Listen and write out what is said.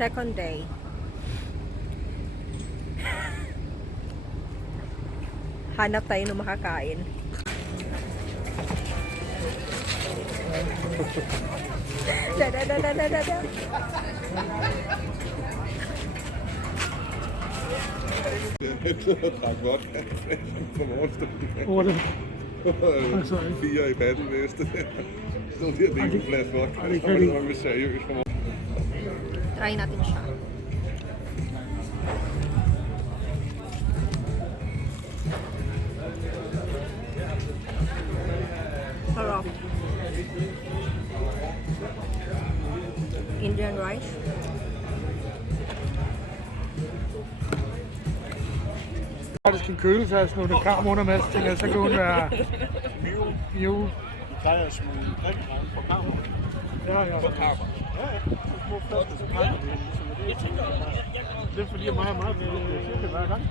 Second day. Hanap tayo ng makakain. Da. Drak vodka på morgenstunden. 8. 4 i battleveste. Stod der med en flaske vodka. det Så kan var de. det nok seriøst for mig. Try natin siya. Sarap. Indian rice. Faktisk en kølefast, nu er det kram under masting, og så kan hun være mule. Vi plejer at smule drikkevarme på kammer. Ja. På kammer. Ja. Små flasker, så plejer vi ligesom det. Det er fordi, jeg meget det hver gang.